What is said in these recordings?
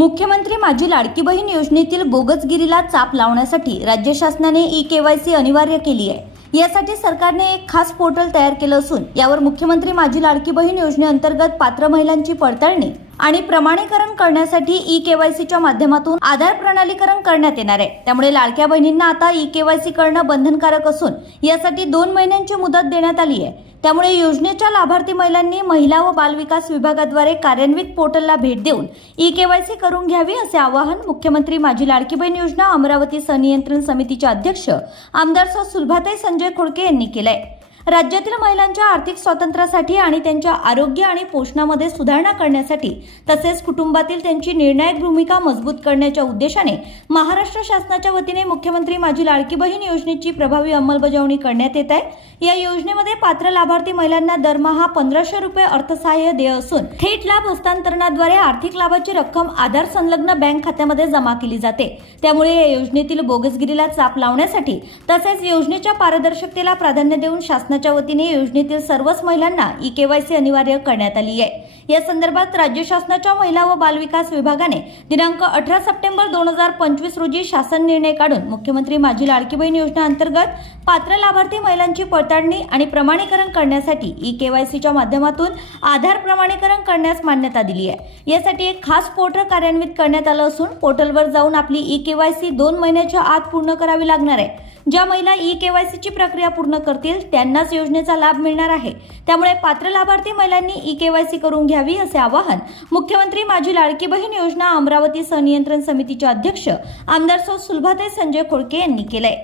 मुख्यमंत्री माझी लाडकी बहीण योजनेतील बोगसगिरीला चाप लावण्यासाठी राज्य शासनाने ई केवायसी अनिवार्य केली आहे. यासाठी सरकारने एक खास पोर्टल तयार केलं असून यावर मुख्यमंत्री माझी लाडकी बहीण योजनेअंतर्गत पात्र महिलांची पडताळणी आणि प्रमाणीकरण करण्यासाठी ई केवायसीच्या माध्यमातून आधार प्रणालीकरण करण्यात येणार आहे. त्यामुळे लाडक्या बहिणींना आता ई केवायसी करणं बंधनकारक असून यासाठी दोन महिन्यांची मुदत देण्यात आली आहे. त्यामुळे योजनेच्या लाभार्थी महिलांनी महिला व बालविकास विभागाद्वारे कार्यान्वित पोर्टलला भेट देऊन ई केवायसी करून घ्यावी असे आवाहन मुख्यमंत्री माझी लाडकी बहीण योजना अमरावती संनियंत्रण समितीचे अध्यक्ष आमदार सौ सुलभाताई संजय खोडके यांनी केलं आहे राज्यातील महिलांच्या आर्थिक स्वातंत्र्यासाठी आणि त्यांच्या आरोग्य आणि पोषणामध्ये सुधारणा करण्यासाठी तसेच कुटुंबातील त्यांची निर्णायक भूमिका मजबूत करण्याच्या उद्देशाने महाराष्ट्र शासनाच्या वतीने मुख्यमंत्री माझी लाडकी बहीण योजनेची प्रभावी अंमलबजावणी करण्यात येत आहे. या योजनेमध्ये पात्र लाभार्थी महिलांना दरमहा पंधराशे रुपये अर्थसहाय्य देय असून थेट लाभ हस्तांतरणाद्वारे आर्थिक लाभाची रक्कम आधार संलग्न बँक खात्यामध्ये जमा केली जाते. त्यामुळे या योजनेतील बोगसगिरीला चाप लावण्यासाठी तसेच योजनेच्या पारदर्शकतेला प्राधान्य देऊन शासनाच्या वतीने योजनेतील सर्वच महिलांना ई केवायसी अनिवार्य करण्यात आली आहे. या संदर्भात राज्य शासनाच्या महिला व बालविकास विभागाने दिनांक अठरा सप्टेंबर दोन हजार पंचवीस रोजी शासन निर्णय काढून मुख्यमंत्री माझी लाडकी बहीण योजना अंतर्गत पात्र लाभार्थी महिलांची पडताळणी आणि प्रमाणीकरण करण्यासाठी ई केवायसीच्या माध्यमातून आधार प्रमाणीकरण करण्यास मान्यता दिली आहे. यासाठी एक खास पोर्टल कार्यान्वित करण्यात आलं असून पोर्टलवर जाऊन आपली ई केवायसी दोन महिन्याच्या आत पूर्ण करावी लागणार आहे. ज्या महिला ई केवायसीची प्रक्रिया पूर्ण करतील त्यांनाच योजनेचा लाभ मिळणार आहे. त्यामुळे पात्र लाभार्थी महिलांनी ई केवायसी करून घ्यावी असे आवाहन मुख्यमंत्री माझी लाडकी बहीण योजना अमरावती संनियंत्रण समितीचे अध्यक्ष आमदार सौ सुलभाते संजय खोडके यांनी केलंय.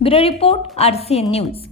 Bureau report RCN news.